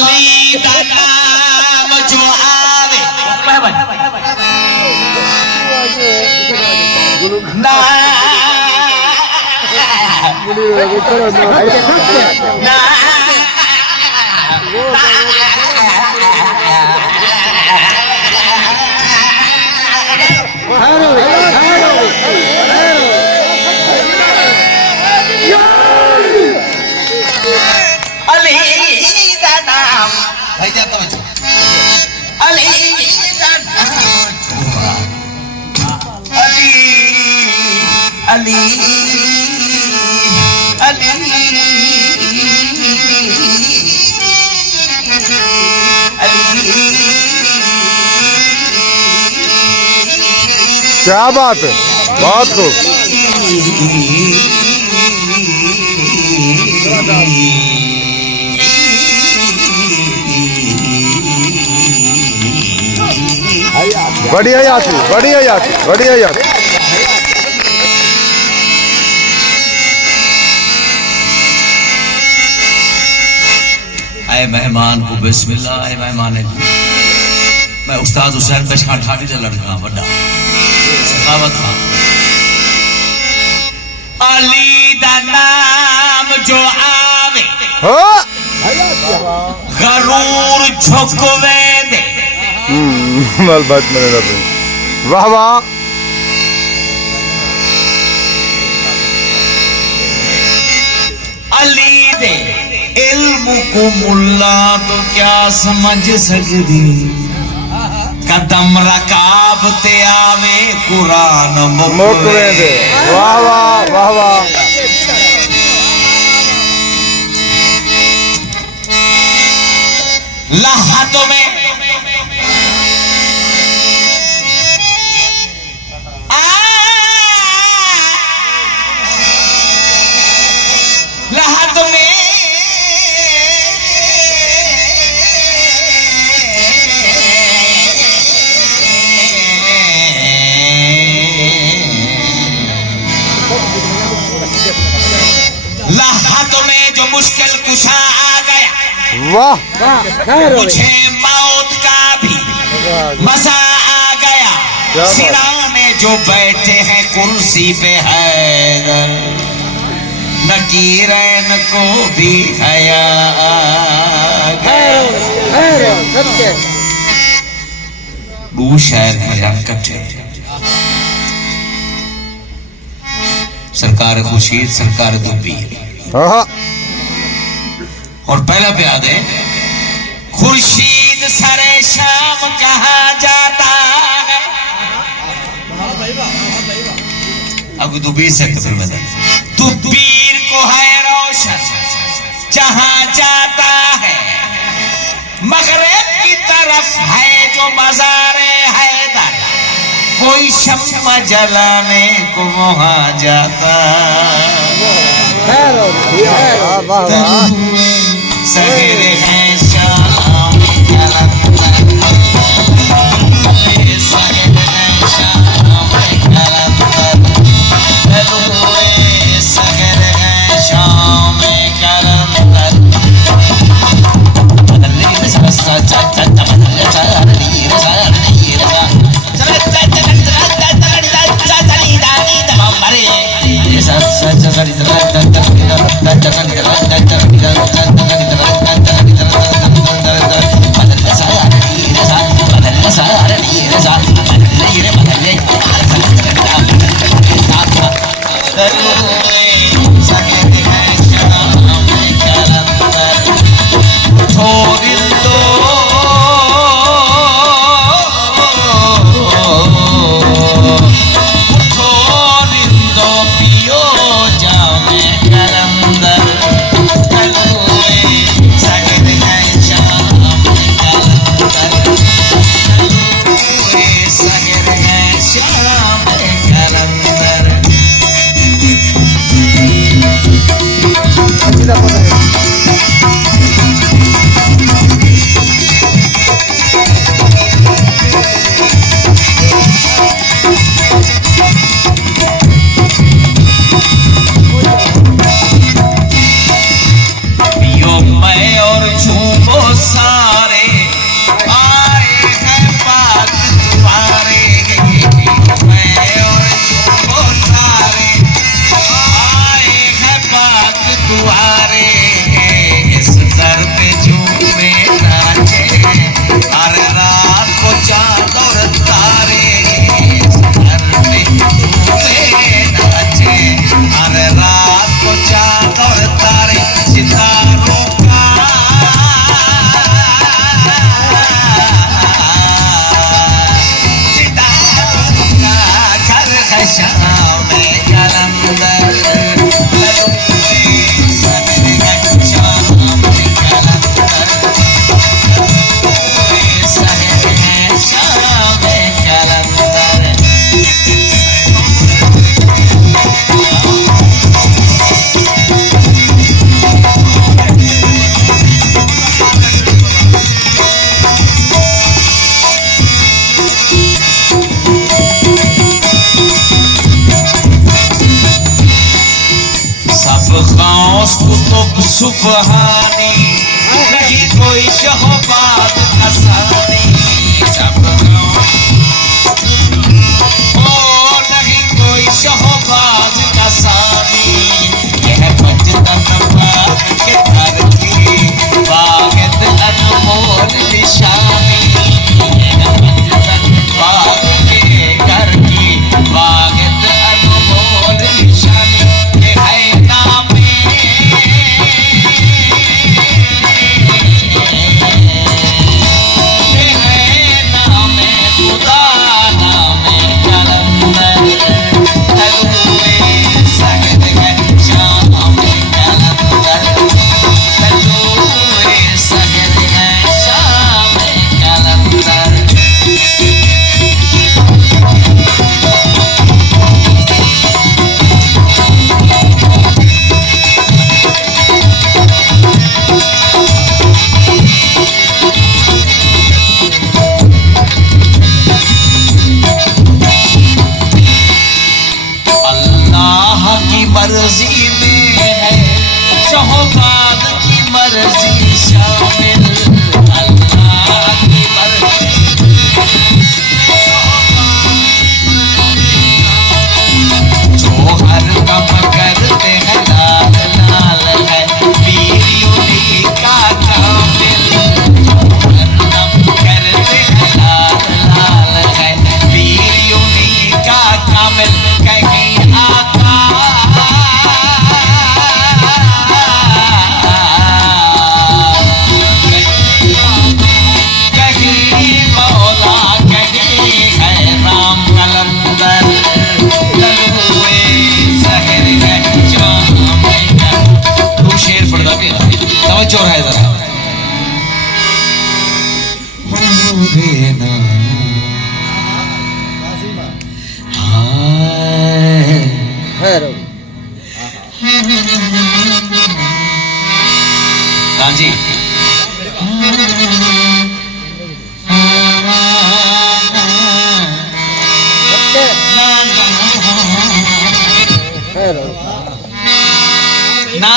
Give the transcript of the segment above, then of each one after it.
अली दा नाम जो आवे ना अली क्या बात है, बहुत खूब। बढ़िया यात्री, बढ़िया यात्री, बढ़िया यात्री। आए मेहमान को बिस्मिल्लाह। आए मेहमान मैं उस्ताद हुसैन बशखान ठाठी का लड़का बड़ा सखावत था। अली दा नाम जो आवे गरूर झुकवे दे। बात मैंने वाह वाह। अली दे इल्म को मुल्ला तो क्या समझ सकती। कदम रकाब ते आवे कुरान मुकवे दे। वाह वाह वाह वाह। लहदों में जो मुश्किल कुशा आ गया। वाह। मुझे मौत का भी मजा आ गया। सिरा में जो बैठे हैं कुर्सी पे हैदर नकीरैन को भी हया आ गया। गू शहर हरियाण कट्ठे सरकार खुर्शीद सरकार दुबी और पहला पे याद है खुर्शीद सरे शाम कहा जाता है। अब दुबीर से कफिर में दुबीर को है रोशन जहां जाता है। मगरिब की तरफ है जो मज़ारे हैदर कोई शम्मा जलाने को वहां जाता सवेरे है शाम सुबहानी, नहीं कोई शहबाद हसानी, सब गाँव ओ नहीं कोई शहबाद हसानी, यह बचतन बाग के घर की वागिद अनमोल निशानी, यह बचतन बाग के घर की वागिद अनमोल निशानी, ये है नामे खुदा, नामे कलंदर, तलुए सगद है शाम कलंदर, तलुए सगद है शाम कलंदर। अल्लाह की मर्जी में है शहबाद की मर्जी शामिल, अल्लाह की मर्जी जो हर कम करते हैं लाल लाल है बीवी उन्हीं का कामिल, हर कम करते हैं लाल लाल है बीवी उन्हीं का कामिल, कहीं आका कहीं मौला कहीं है राम कलंदर, तलुए सहर है शाम कलंदर। तू शेर पढ़ता भी तवज्जो है जरा। हाँ जी ना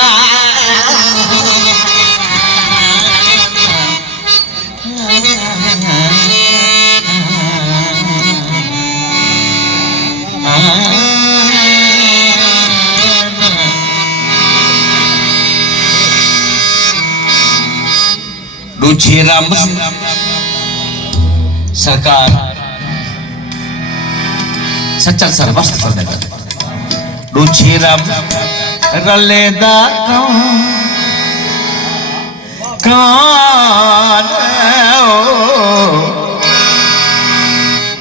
रुचिराम सरकार सच्चा सर्वस्त कर देगा। रुचिराम रलेदा कान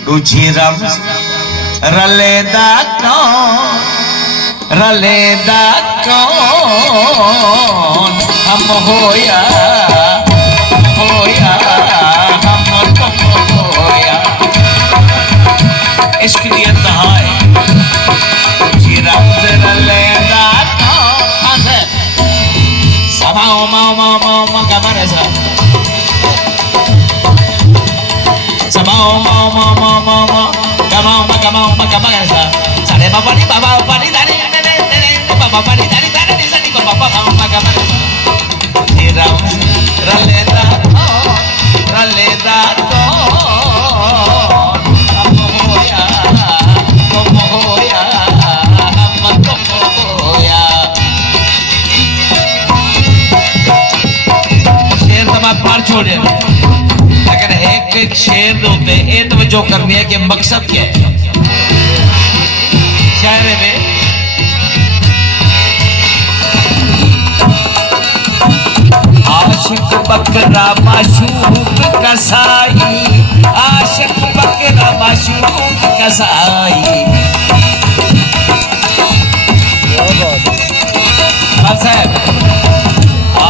रुचिराम रलेदा कौन हम होया हम तुम होया, इश्क की इंतहा है। रुचिराम रलेदा कौन से सभाओ माओ माओ माओ माओ कमरे सा सभाओ माओ माओ माओ माओ माओ कमाओ कमरे सा सारे बाबा नी दानी बाबा पानी दानी दानी सानी बाबा बाबा कमरे सा रुचिराम रलेदा कौन हम होया तुम होया हम तुम होया। शेर तमाम पार छोड़े, लेकिन एक शेर होते ये तवज्जो करनी है कि मकसद क्या है शायर में। आशिक बकरा माशूक कसाई, आशिक बकरा माशूक कसाई,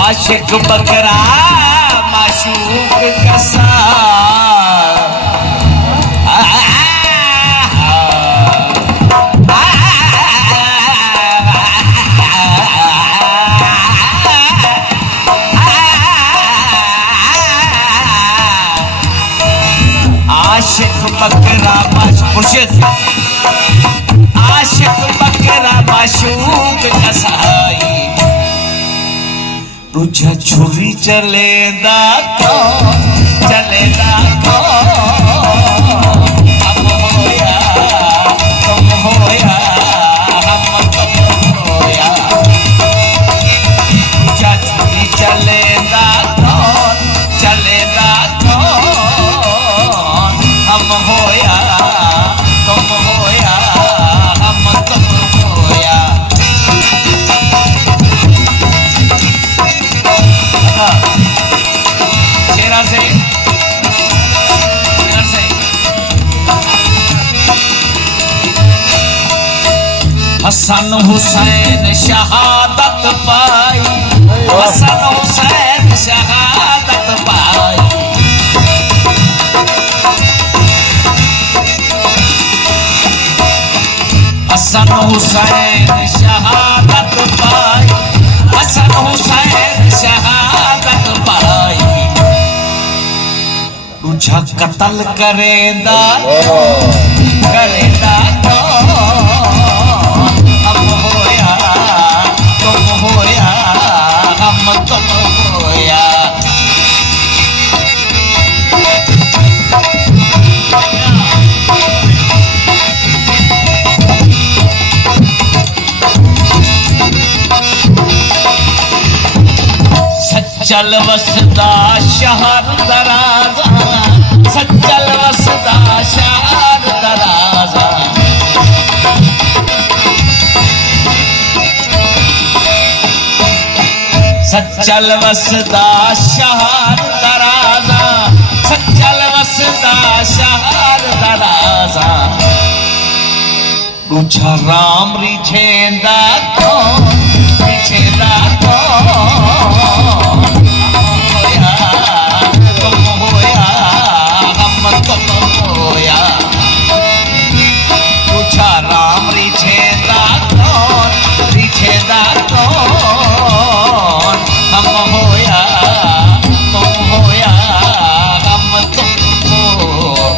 आशिक बकरा माशूक आशिक बकरा मुर्शिद आशिक बकरा माशूक कसाई, तुझे छुरी चलेदा कौन चलेदा कौन हम होया तुम होया हम तुम होया तुझे छुरी चलेदा कौन चलेदा कौन हम होया तुम होया हम तुम होया शेरा से हसन हुसैन शहादत पाई हसन हुसैन शहादत पाई हसन हुसैन शहादत पाई हसन हुसैन शहादत पाई तुझा कत्ल करेंदा करेंदा हम होया तुम होया हम तुम होया सच्चल वसदा शहर दराजा सच्चल वसदा शहर दराजा सच्चल वसदा शहर दराजा सच्चल वसदा शहर दराजा तुझा राम रिझेंदा कौन रिझेंदा कौन